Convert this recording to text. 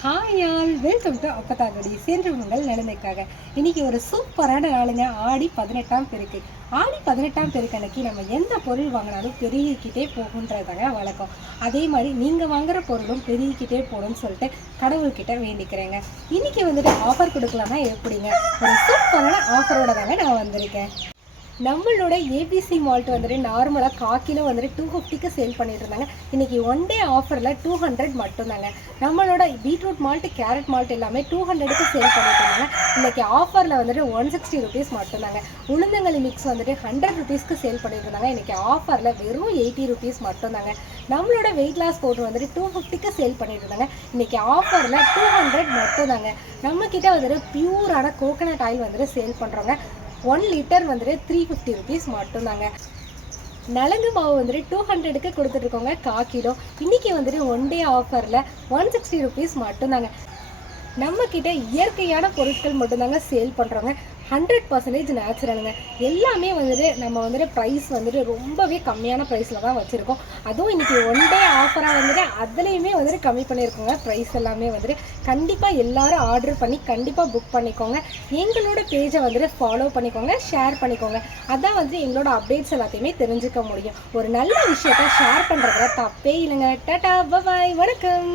Hi all, welcome to அப்பத்தாக்குடி சென்று உங்கள் நிலைமைக்காக. இன்னைக்கு ஒரு சூப்பரான நாளுங்க. ஆடி 18ஆம் பெருக்கு. ஆடி 18ஆம் பெருக்கு அன்னைக்கு நம்ம எந்த பொருள் வாங்கினாலும் பெருகிக்கிட்டே போகுன்றதாங்க வழக்கம். அதே மாதிரி நீங்கள் வாங்குற பொருளும் பெருகிக்கிட்டே போகணும்னு சொல்லிட்டு கடவுள்கிட்ட வேண்டிக்கிறேங்க. இன்னைக்கு வந்துட்டு ஆஃபர் கொடுக்கலாம்னா எப்படிங்க? ஒரு சூப்பரான ஆஃபரோட தாங்க நான் வந்திருக்கேன். நம்மளோட ஏபிசி மால்ட் வந்துட்டு நார்மலாக 1/4 கிலோ வந்துட்டு 250க்கு சேல் பண்ணிட்டு இருந்தாங்க. இன்றைக்கி ஒன் டே ஆஃபரில் 200 மட்டும்தாங்க. நம்மளோட பீட்ரூட் மால்ட், கேரட் மால்ட் எல்லாமே 200க்கு சேல் பண்ணிட்டு இருந்தாங்க. இன்றைக்கி ஆஃபரில் வந்துட்டு 160 ருபீஸ் மட்டும்தாங்க. உளுந்தங்களி மிக்ஸ் வந்துட்டு 100 ருபீஸ்க்கு சேல் பண்ணிட்டு இருந்தாங்க. இன்றைக்கி ஆஃபரில் வெறும் 80 ருபீஸ் மட்டும்தாங்க. நம்மளோட வெயிட் லாஸ் பவுடர் வந்துட்டு 250க்கு சேல் பண்ணிட்டு இருந்தாங்க. இன்றைக்கி ஆஃபரில் 200 மட்டும்தாங்க. நம்மக்கிட்ட வந்துட்டு பியூரான கோகனட் ஆயில் வந்துட்டு சேல் பண்ணுறோங்க. 1 லிட்டர் வந்துட்டு 350 ருபீஸ் மட்டும்தாங்க. நலங்கு மாவு வந்துட்டு 200க்கு கொடுத்துட்ருக்கோங்க 1/4 கிலோ. இன்றைக்கி வந்துட்டு ஒன் டே ஆஃபரில் 160 ருபீஸ் மட்டும்தாங்க. நம்மக்கிட்ட இயற்கையான பொருட்கள் மட்டும்தாங்க சேல் பண்ணுறோங்க. 100% நேச்சுரலுங்க. எல்லாமே வந்துட்டு நம்ம வந்துட்டு ப்ரைஸ் வந்துட்டு ரொம்பவே கம்மியான ப்ரைஸில் தான் வச்சுருக்கோம். அதுவும் இன்றைக்கி ஒன் டே ஆஃபராக வந்துட்டு அதுலேயுமே வந்துட்டு கம்மி பண்ணியிருக்கோங்க. ப்ரைஸ் எல்லாமே வந்துட்டு கண்டிப்பாக எல்லோரும் ஆர்டர் பண்ணி கண்டிப்பாக புக் பண்ணிக்கோங்க. எங்களோட பேஜை வந்துட்டு ஃபாலோ பண்ணிக்கோங்க, ஷேர் பண்ணிக்கோங்க. அதான் வந்துட்டு எங்களோட அப்டேட்ஸ் எல்லாத்தையுமே தெரிஞ்சுக்க முடியும். ஒரு நல்ல விஷயத்த ஷேர் பண்ணுறதுல தப்பே இல்லைங்க. டாடா, பாய், வணக்கம்.